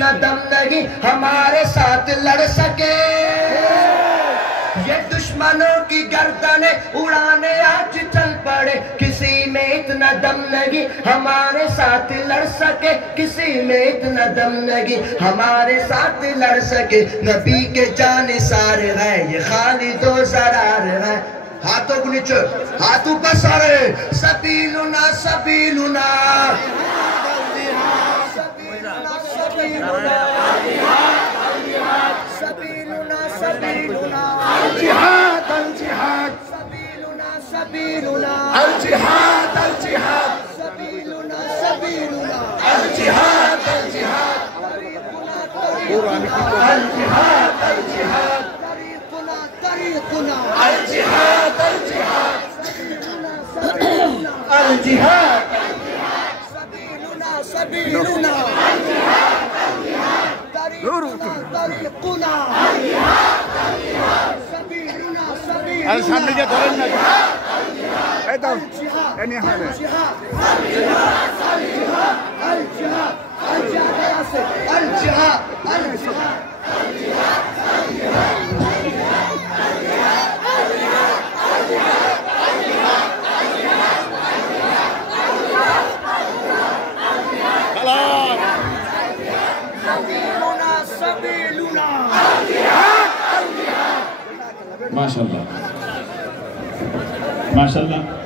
न दम नहीं हमारे साथ लड़ सके। ये दुश्मनों की गर्दनें उड़ाने आज चल पड़े, किसी में इतना दम नहीं हमारे साथ लड़ सके, किसी में इतना दम नहीं हमारे साथ लड़ सके। नबी के जानिसार है ये खालिदो ज़रार है। हाथों को नीचे, हाथ ऊपर सारे। सबीलुना सबीलुना सबीलुना सबीलुना अल जिहाद अल जिहाद सबीलुना सबीलुना अल जिहाद अल जिहाद सबीलुना सबीलुना अल जिहाद अल जिहाद अल जिहाद अल जिहाद तरीकुना तरीकुना अल जिहाद अल जिहाद अल जिहाद सबीलुना सबीलुना अल जिहाद अल जिहाद तरीकुना अल जिहाद सबीलुना सबीलुना अरे सामने क्या धरें ना এই দাও এনে হবে अल जिहाद अल जिहाद अल जिहाद अल जिहाद अल जिहाद अल जिहाद अल जिहाद अल जिहाद माशाल्लाह माशाल्लाह।